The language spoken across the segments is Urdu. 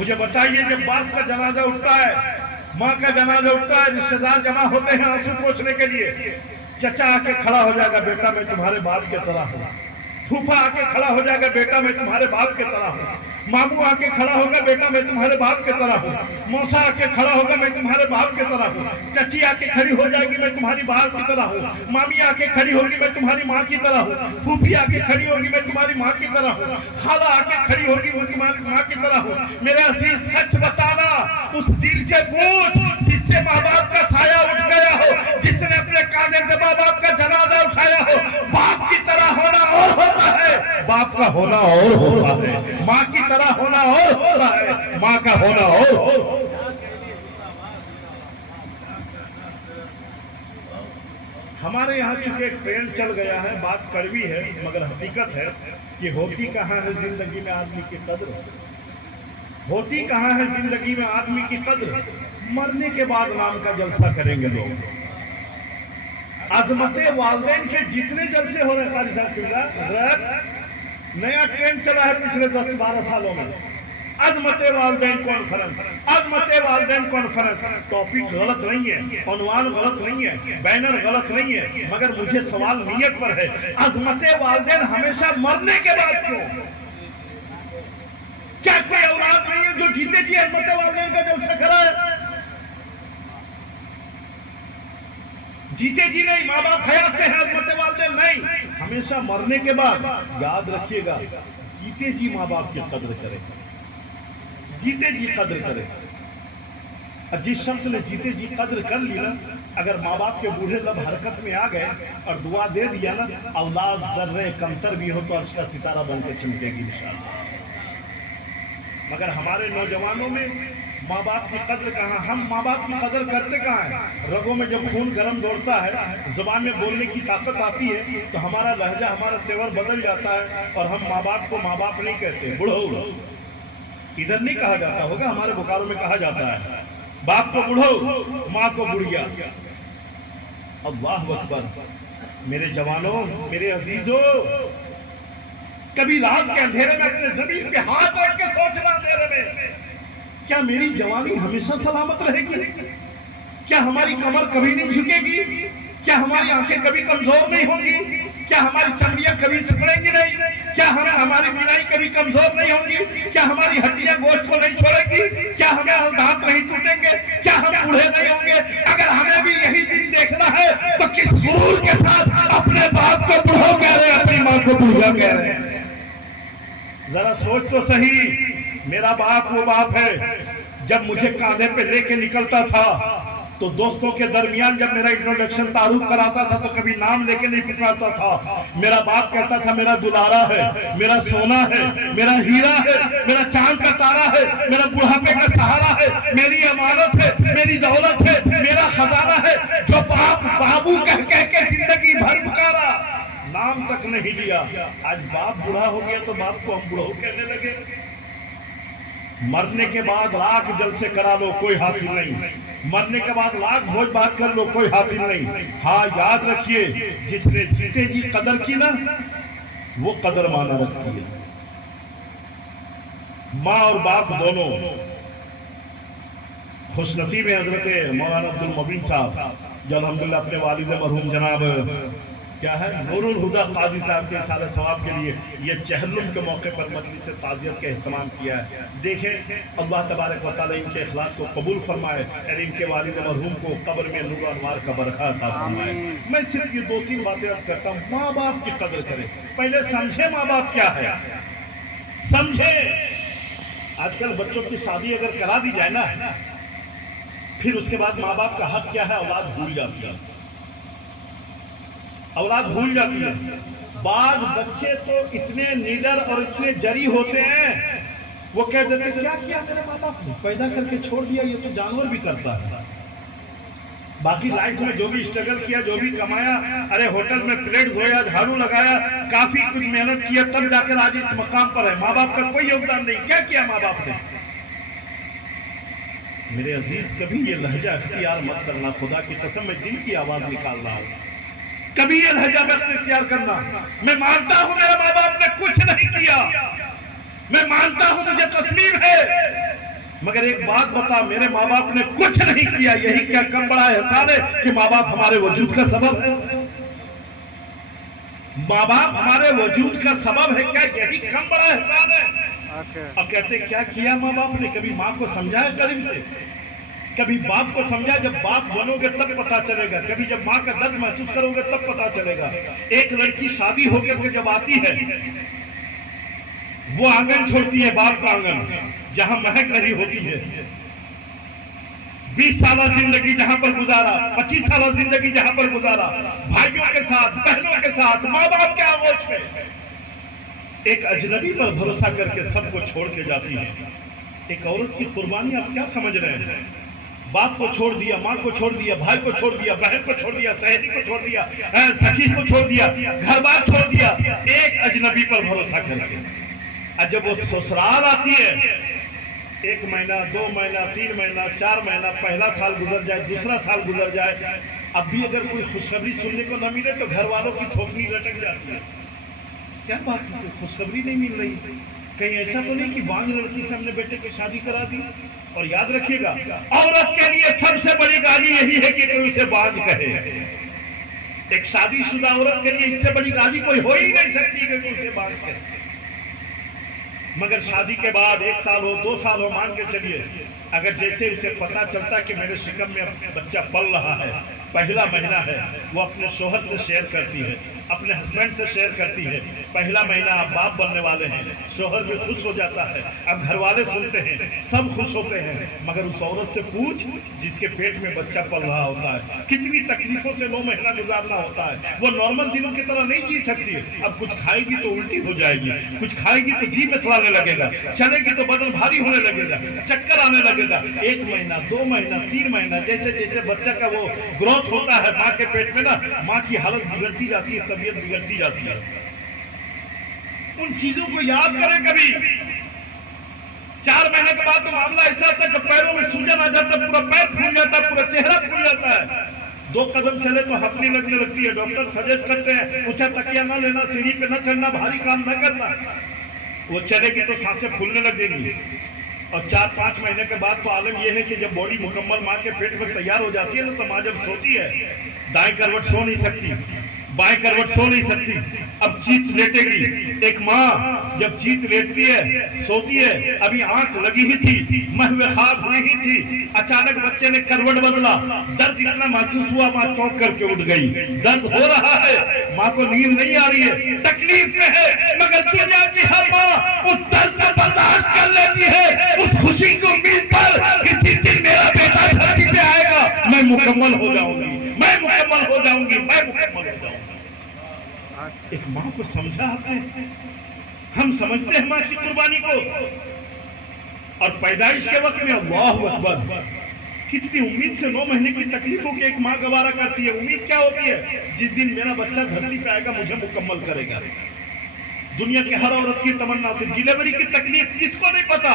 مجھے بتائیے جب باپ کا جنازہ اٹھتا ہے، ماں کا جنازہ اٹھتا ہے، رشتے دار جمع ہوتے ہیں آنسو پوچھنے کے لیے، چچا آ کے کھڑا ہو جائے گا بیٹا میں تمہارے باپ کی طرح ہوں، پھوپھا آ کے کھڑا ہو جائے گا بیٹا میں تمہارے باپ کی طرح ہوں، ماموں آ کے کھڑا ہوگا بیٹا میں تمہارے باپ کی طرح ہوں، موسا آ کے کھڑا ہوگا میں تمہارے باپ کی طرح ہوں، چچی آ کے کھڑی ہو جائے گی میں تمہاری باپ کی طرح ہوں، مامی آ کے کھڑی ہوگی میں تمہاری ماں کی طرح ہوں، پھوپھی آ کے کھڑی ہوگی میں تمہاری ماں کی طرح ہوں، خالہ آ کے کھڑی ہوگی میں تمہاری ماں کی طرح ہوں۔ میرے عزیز سچ بتانا، اس دل سے پوچھ جس سے ماں باپ کا سایہ اٹھ گیا ہو، جس نے اپنے کاندھے سے ماں باپ کا جنازہ اٹھایا ہو، باپ کی طرح ہونا اور ہوتا ہے، باپ کا ہونا اور ہوتا ہے، ماں کی طرح ہونا اور ہوتا ہے، ماں کا ہونا اور ہوتا ہے۔ ہمارے یہاں چونکہ ایک ٹرینڈ چل گیا ہے، بات کڑوی ہے مگر حقیقت ہے کہ ہوتی کہاں ہے زندگی میں آدمی کی قدر، ہوتی کہاں ہے زندگی میں آدمی کی قدر، مرنے کے بعد نام کا جلسہ کریں گے لوگ۔ عظمت والدین کے جتنے جلسے ہو رہے ہیں قاری صاحب حضرت، نیا ٹرینڈ چلا ہے پچھلے 10-12 سالوں میں، عظمت والدین کانفرنس، عظمت والدین کانفرنس۔ ٹاپک غلط نہیں ہے، عنوان غلط نہیں ہے، بینر غلط نہیں ہے، مگر مجھے سوال نیت پر ہے، عظمت والدین ہمیشہ مرنے کے بعد کیوں؟ کیا کوئی اولاد نہیں ہے جو جیتے جی عظمت والدین کا جلسہ کرائے؟ جیتے جی نہیں، ماں باپ حیات سے ہیں، عظمت والدین نہیں، ہمیشہ مرنے کے بعد۔ یاد رکھیے گا، جیتے جی ماں باپ کی قدر کرے، جیتے جی قدر کرے۔ اور جس شخص نے جیتے جی قدر کر لی نا، اگر ماں باپ کے بوڑھے لب حرکت میں آ گئے اور دعا دے دیا نا، اولاد ذرے کمتر بھی ہو تو عرش کا ستارہ بن کے چمکے گی انشاءاللہ۔ مگر ہمارے نوجوانوں میں ماں باپ کی قدر کہاں، ہم ماں باپ کی قدر کرتے کہاں ہیں؟ رگوں میں جب خون گرم دوڑتا ہے، زبان میں بولنے کی طاقت آتی ہے تو ہمارا لہجہ، ہمارا تیور بدل جاتا ہے اور ہم ماں باپ کو ماں باپ نہیں کہتے، بڑھو ادھر نہیں کہا جاتا ہوگا، ہمارے بوکاروں میں کہا جاتا ہے باپ کو بڑھو، ماں کو بڑھیا۔ اللہ اکبر۔ میرے جوانوں، میرے عزیزوں، کبھی رات کے اندھیرے میں اپنے زمین پہ ہاتھ رکھ کے سوچنا اندھیرے میں، کیا میری جوانی ہمیشہ سلامت رہے گی؟ کیا ہماری کمر کبھی نہیں جھکے گی؟ کیا ہماری آنکھیں کبھی کمزور نہیں ہوں گی؟ کیا ہماری چمڑیاں کبھی سکڑیں گی نہیں؟ کیا ہماری بینائی کبھی کمزور نہیں ہوگی؟ کیا ہماری ہڈیاں گوشت کو نہیں چھوڑیں گی؟ کیا ہمیں دانت نہیں ٹوٹیں گے؟ کیا ہم بوڑھے نہیں ہوں گے؟ اگر ہمیں بھی یہی دن دیکھنا ہے تو کس غرور کے ساتھ اپنے باپ کو بوڑھا کہہ رہے ہیں، اپنی ماں کو بوڑھا کہہ رہے ہیں؟ ذرا سوچ تو صحیح۔ میرا باپ وہ باپ ہے، جب مجھے کاندھے پہ لے کے نکلتا تھا تو دوستوں کے درمیان جب میرا انٹروڈکشن تعارف کراتا تھا تو کبھی نام لے کے نہیں پکارتا تھا۔ میرا باپ کہتا تھا میرا دلارا ہے، میرا سونا ہے، میرا ہیرا ہے، میرا چاند کا تارا ہے، میرا بڑھاپے کا سہارا ہے، میری امانت ہے، میری دولت ہے، میرا خزانہ ہے۔ جو باپ بابو کہہ کے زندگی بھر پکارا، نام تک نہیں لیا، آج باپ بوڑھا ہو گیا تو باپ کو ہم بوڑھو کہنے لگے۔ مرنے کے بعد لاکھ جلسے کرا لو کوئی حاصل نہیں، مرنے کے بعد لاکھ بھوج بات کر لو کوئی حاصل نہیں۔ ہاں یاد رکھیے، جس نے جیتے جی قدر کی نا، وہ قدر مانا رکھتی ہے۔ ماں اور باپ دونوں خوش نصیب ہیں۔ حضرت مولانا عبد المبین صاحب جو الحمدللہ اپنے والد مرحوم جناب کیا ہے نور الہدیٰ قاضی صاحب کے اصالہ ثواب کے لیے یہ چہلم کے موقع پر مجلس تعزیت کا اہتمام کیا ہے۔ دیکھیں اللہ تبارک و تعالیٰ ان کے اخلاص کو قبول فرمائے اور ان کے والد مرحوم کو قبر میں نور و انوار کا برکہ عطا فرمائے۔ میں صرف یہ 2-3 باتیں عرض کرتا ہوں۔ ماں باپ کی قدر کریں، پہلے سمجھے ماں باپ کیا ہے، سمجھے۔ آج کل بچوں کی شادی اگر کرا دی جائے نا، پھر اس کے بعد ماں باپ کا حق کیا ہے اولاد بھول جاتی ہے، اولاد بھول جاتی ہے۔ بعض بچے تو اتنے نیڈر اور اتنے جری ہوتے ہیں، وہ کہہ دیتے کیا کیا میرے ماں باپ نے، پیدا کر کے چھوڑ دیا، یہ تو جانور بھی کرتا ہے۔ باقی لائف میں جو بھی اسٹرگل کیا، جو بھی کمایا، ارے ہوٹل میں پلیٹ دھویا، جھاڑو لگایا، کافی کچھ محنت کیا، تب جا کر آج اس مقام پر ہے۔ ماں باپ کا کوئی یوگدان نہیں۔ کیا کیا ماں باپ نے؟ میرے عزیز کبھی یہ لہجہ اختیار مت کرنا، خدا کی قسم میں دل کی آواز نکال رہا ہوں، کبھی یہ لہجہ مت اختیار کرنا۔ میں مانتا ہوں میرے ماں باپ نے کچھ نہیں کیا، میں مانتا ہوں، مجھے تسلیم ہے مگر ایک بات بتا، میرے ماں باپ نے کچھ نہیں کیا، یہی کیا کم بڑا احسان ہے کہ ماں باپ ہمارے وجود کا سبب ہے؟ ماں باپ ہمارے وجود کا سبب ہے کیا؟ یہی کم بڑا احسان ہے؟ اب کہتے کیا کیا ماں باپ نے؟ کبھی ماں کو سمجھایا قریب سے؟ کبھی باپ کو سمجھا؟ جب باپ بنو گے تب پتا چلے گا، کبھی جب ماں کا درد محسوس کرو گے تب پتا چلے گا۔ ایک لڑکی شادی ہو کر کے جب آتی ہے، وہ آنگن چھوڑتی ہے، باپ کا آنگن جہاں مہک رہی ہوتی ہے، 20 سالہ زندگی جہاں پر گزارا، 25 سالہ زندگی جہاں پر گزارا، بھائیوں کے ساتھ، بہنوں کے ساتھ، ماں باپ کے آغوش میں، ایک اجنبی پر بھروسہ کر کے سب کو چھوڑ کے جاتی ہے۔ ایک عورت کی قربانی آپ کیا سمجھ رہے ہیں؟ باپ کو چھوڑ دیا، ماں کو چھوڑ دیا، بھائی کو چھوڑ دیا، بہن کو چھوڑ دیا، سہیلی کو چھوڑ دیا، سخی کو چھوڑ دیا، گھر بار چھوڑ دیا، ایک اجنبی پر بھروسہ کر کے۔ جب وہ سسرال آتی ہے، 1 مہینہ، 2 مہینہ، 3 مہینہ، 4 مہینہ، پہلا سال گزر جائے، دوسرا سال گزر جائے، اب بھی اگر کوئی خوشخبری سننے کو نہ ملے تو گھر والوں کی تھوپنی لٹک جاتی ہے۔ کیا بات ہے، خوشخبری نہیں مل رہی؟ کہیں ایسا تو نہیں کہ بانگ لڑکی سے ہم نے بیٹے کی شادی کرا دی؟ اور یاد رکھیے گا، عورت کے لیے سب سے بڑی گالی یہی ہے کہ کوئی اسے بانگ کہے۔ ایک شادی شدہ عورت کے لیے اس سے بڑی گالی کوئی ہو ہی نہیں سکتی کہ کوئی اسے بانگ کہے۔ مگر شادی کے بعد 1 سال ہو، 2 سال ہو، مان کے چلیے، اگر جیسے اسے پتا چلتا کہ میرے شکم میں بچہ پل رہا ہے، پہلا مہینہ ہے، وہ اپنے شوہر سے شیئر کرتی ہے، اپنے ہسبینڈ سے شیئر کرتی ہے، پہلا مہینہ آپ باپ بننے والے ہیں، شوہر بھی خوش ہو جاتا ہے، اب گھر والے سنتے ہیں، سب خوش ہوتے ہیں، مگر اس عورت سے پوچھ جس کے پیٹ میں بچہ پل رہا ہوتا ہے، کتنی تکلیفوں سے 9 مہینہ گزارنا ہوتا ہے۔ وہ نارمل دنوں کی طرح نہیں جی سکتی، اب کچھ کھائے گی تو الٹی ہو جائے گی، کچھ کھائے گی تو جی میں تھوڑانے لگے گا، چلے گی تو بدن بھاری ہونے لگے گا، چکر آنے لگے گا۔ 1 مہینہ، 2 مہینہ، 3 مہینہ، جیسے جیسے بچہ کا وہ گروتھ ہوتا ہے ماں کے پیٹ میں نا، ماں کی حالت بگڑتی جاتی ہے، طبیعت بگڑتی جاتی ہے۔ ان چیزوں کو یاد کریں کبھی۔ 4 مہینے کے بعد تو معاملہ ایسا ہوتا ہے کہ پیروں میں سوجن آ جاتا ہے، پورا پیر پھول جاتا ہے، پورا چہرہ پھول جاتا ہے۔ 2 قدم چلے تو ہفنی لگنے لگتی ہے، ڈاکٹر سجیسٹ کرتے ہیں اونچا تکیہ نہ لینا، سیڑھی پہ نہ چڑھنا، بھاری کام نہ کرنا۔ وہ چلے گی تو سانسیں پھولنے لگیں گی۔ اور 4-5 مہینے کے بعد تو عالم یہ ہے کہ جب باڈی مکمل ماں کے پیٹ میں تیار ہو جاتی ہے تو ماں جب سوتی ہے، دائیں کروٹ سو نہیں سکتی، بائیں کروٹ سو نہیں سکتی، اب چیت لیٹے گی۔ ایک ماں جب چیت لیٹتی ہے، سوتی ہے، ابھی آنکھ لگی ہی تھی، محو خواب ہوئی ہی تھی، اچانک بچے نے کروٹ بدلا، درد اتنا محسوس ہوا ماں چونک کر کے اٹھ گئی۔ درد ہو رہا ہے، ماں کو نیند نہیں آ رہی ہے، تکلیف میں ہے، مگر دنیا کی ہر ماں اس درد کو برداشت کر لیتی ہے، اس خوشی کو امید پر کہ جس دن میرا بیٹا دھرتی پہ آئے گا میں مکمل ہو جاؤں گی، میں مکمل ہو جاؤں گی، میں مکمل ہو جاؤں گی۔ ایک ماں کو سمجھا آپ نے؟ ہم سمجھتے ہیں ماں کی قربانی کو، اور پیدائش کے وقت میں اللہ اکبر کتنی امید سے 9 مہینے کی تکلیفوں کی ایک ماں گوارا کرتی ہے۔ امید کیا ہوتی ہے؟ جس دن میرا بچہ دھرتی پہ آئے گا مجھے مکمل کرے گا۔ دنیا کی ہر عورت کی تمنا ہوتی ہے، ڈیلیوری کی تکلیف کس کو نہیں پتا؟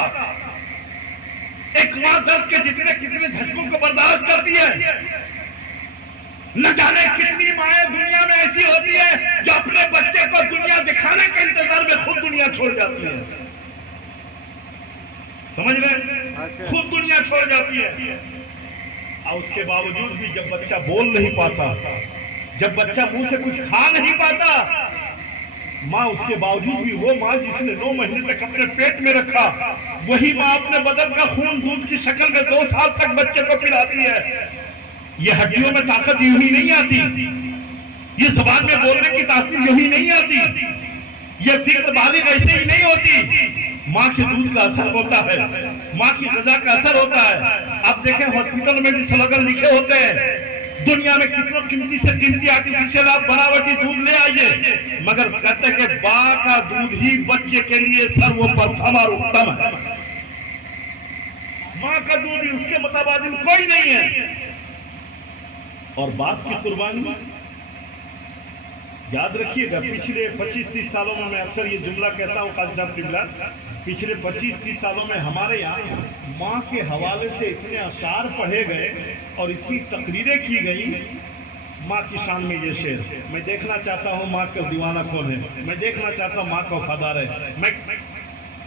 ایک ماں درد کے کتنے دھچکوں کو برداشت کرتی ہے۔ نہ جانے کتنی مائیں دنیا میں ایسی ہوتی ہے جو اپنے بچے کو دنیا دکھانے کے انتظار میں خود دنیا چھوڑ جاتی ہے۔ سمجھ گئے؟ خود دنیا چھوڑ جاتی ہے، اور اس کے باوجود بھی جب بچہ بول نہیں پاتا، جب بچہ منہ سے کچھ کھا نہیں پاتا، ماں اس کے باوجود بھی، وہ ماں جس نے 9 مہینے تک اپنے پیٹ میں رکھا، وہی ماں اپنے بدن کا خون دودھ کی شکل میں 2 سال تک بچے کو پلاتی ہے۔ یہ ہڈیوں میں طاقت یوں ہی نہیں آتی، یہ زبان میں بولنے کی تاثیر یوں ہی نہیں آتی، یہ فکر بالغ ایسے ہی نہیں ہوتی۔ ماں کے دودھ کا اثر ہوتا ہے، ماں کی غذا کا اثر ہوتا ہے۔ آپ دیکھیں ہاسپٹل میں بھی سلوگن لکھے ہوتے ہیں، دنیا میں کتنوں قیمتی سے قیمتی آرٹیفیشل آپ بناوٹی دودھ لے آئیے، مگر کہتے ہیں کہ ماں کا دودھ ہی بچے کے لیے سروپرتھم اور اتم ہے۔ ماں کا دودھ ہی، اس کے متبادل کوئی نہیں ہے۔ اور باپ کی قربانی یاد رکھیے گا، پچھلے 25-30 سالوں میں اکثر یہ جملہ کہتا ہوں، قاضی صاحب قبلہ، پچھلے 25-30 سالوں میں ہمارے یہاں ماں کے حوالے سے اتنے اشعار پڑھے گئے اور اتنی تقریریں کی گئی ماں کی شان میں۔ یہ شعر میں دیکھنا چاہتا ہوں ماں کا دیوانہ کون ہے، میں دیکھنا چاہتا ہوں ماں کا وفادار ہے، میں